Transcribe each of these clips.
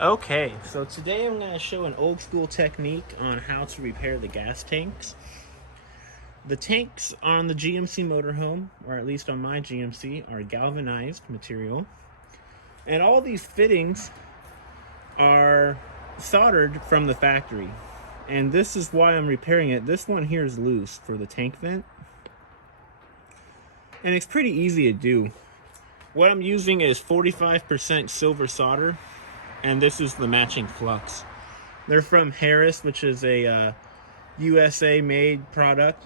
Okay, so today I'm going to show an old school technique on how to repair the gas tanks. The tanks on the GMC motorhome, or at least on my GMC, are galvanized material. And all these fittings are soldered from the factory. And this is why I'm repairing it. This one here is loose for the tank vent. And it's pretty easy to do. What I'm using is 45% silver solder, and this is the matching flux. They're from Harris, which is a USA made product,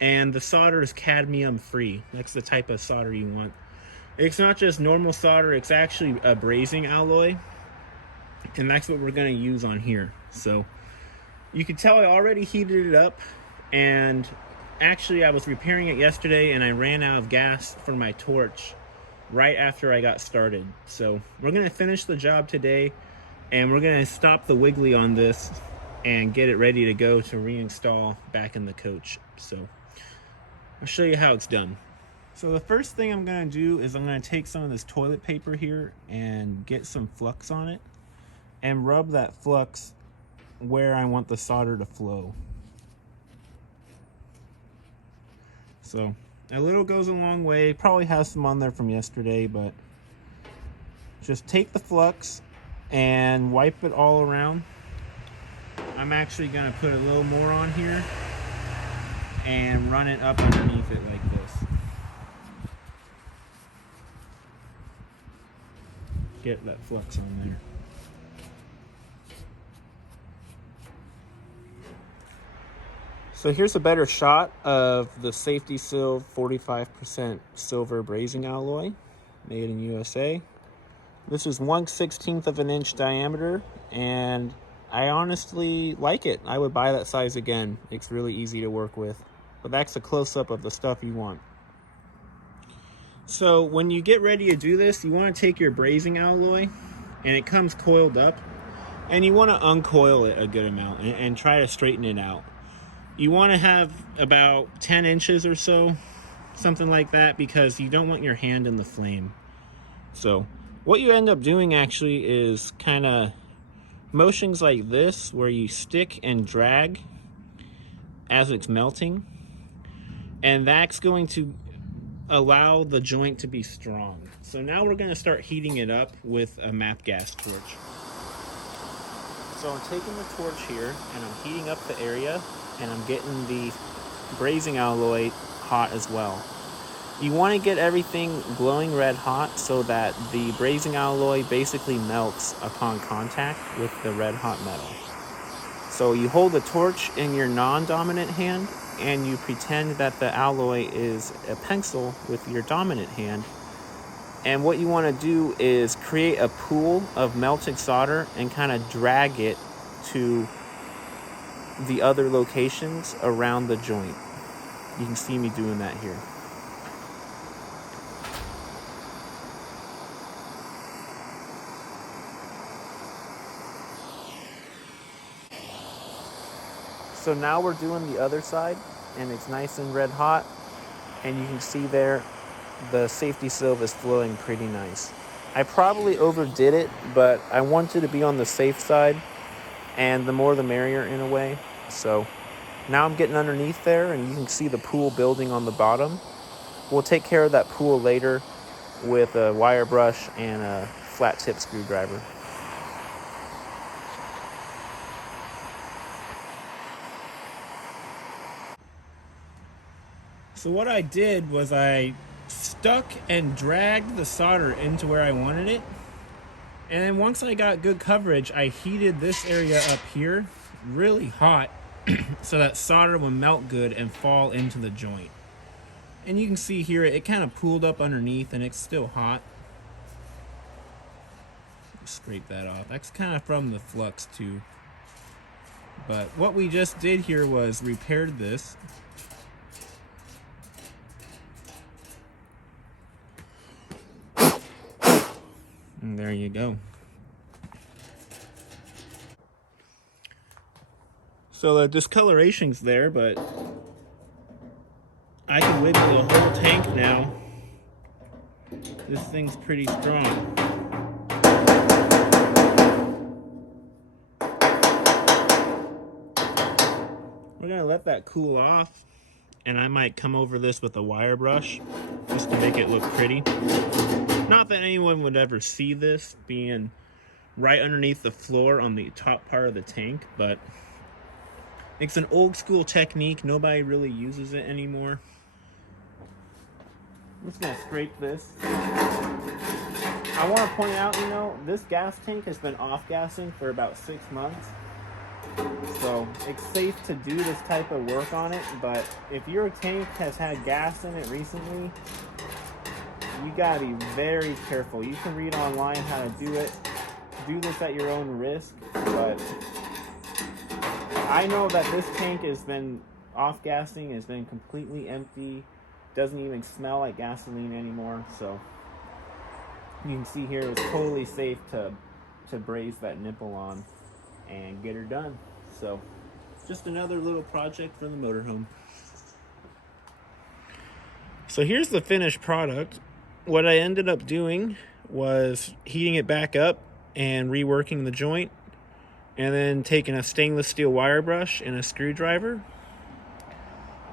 and the solder is cadmium free. That's the type of solder you want. It's not just normal solder, it's actually a brazing alloy, and that's what we're going to use on here. So you can tell I already heated it up, and actually I was repairing it yesterday and I ran out of gas for my torch right after I got started. So we're going to finish the job today, and we're going to stop the wiggly on this and get it ready to go to reinstall back in the coach. So I'll show you how it's done. So the first thing I'm going to do is I'm going to take some of this toilet paper here and get some flux on it and rub that flux where I want the solder to flow. So a little goes a long way. Probably has some on there from yesterday, but just take the flux and wipe it all around. I'm actually going to put a little more on here and run it up underneath it like this. Get that flux on there. So here's a better shot of the Safety Seal 45% silver brazing alloy, made in USA. This is 1/16 of an inch diameter, and I honestly like it. I would buy that size again. It's really easy to work with. But that's a close-up of the stuff you want. So when you get ready to do this, you want to take your brazing alloy, and it comes coiled up, and you want to uncoil it a good amount and try to straighten it out. You want to have about 10 inches or so, something like that, because you don't want your hand in the flame. So what you end up doing actually is kind of motions like this, where you stick and drag as it's melting, and that's going to allow the joint to be strong. So now we're going to start heating it up with a MAP gas torch. So I'm taking the torch here and I'm heating up the area, and I'm getting the brazing alloy hot as well. You want to get everything glowing red hot so that the brazing alloy basically melts upon contact with the red hot metal. So you hold the torch in your non-dominant hand and you pretend that the alloy is a pencil with your dominant hand. And what you want to do is create a pool of melted solder and kind of drag it to the other locations around the joint. You can see me doing that here. So now we're doing the other side, and it's nice and red hot, and you can see there the safety seal is flowing pretty nice. I probably overdid it, but I wanted to be on the safe side, and the more the merrier in a way. So now I'm getting underneath there, and you can see the pool building on the bottom. We'll take care of that pool later with a wire brush and a flat tip screwdriver. So what I did was I stuck and dragged the solder into where I wanted it. And then once I got good coverage, I heated this area up here really hot so that solder would melt good and fall into the joint. And you can see here it kind of pooled up underneath, and it's still hot. Scrape that off. That's kind of from the flux too. But what we just did here was repaired this. And there you go. So the discoloration's there, but I can wiggle the whole tank now. This thing's pretty strong. We're gonna let that cool off, and I might come over this with a wire brush just to make it look pretty. Not that anyone would ever see this being right underneath the floor on the top part of the tank, but it's an old school technique. Nobody really uses it anymore. I'm just gonna scrape this. I want to point out, you know, this gas tank has been off-gassing for about 6 months. So it's safe to do this type of work on it, but if your tank has had gas in it recently, you gotta be very careful. You can read online how to do it. Do this at your own risk, but I know that this tank has been off-gassing, has been completely empty, doesn't even smell like gasoline anymore, so you can see here it's totally safe to braze that nipple on and get her done. So just another little project for the motorhome. So here's the finished product. What I ended up doing was heating it back up and reworking the joint, and then taking a stainless steel wire brush and a screwdriver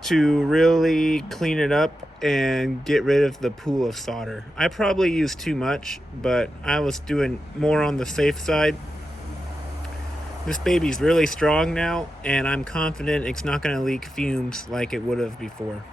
to really clean it up and get rid of the pool of solder. I probably used too much, but I was doing more on the safe side. This baby's really strong now, and I'm confident it's not going to leak fumes like it would have before.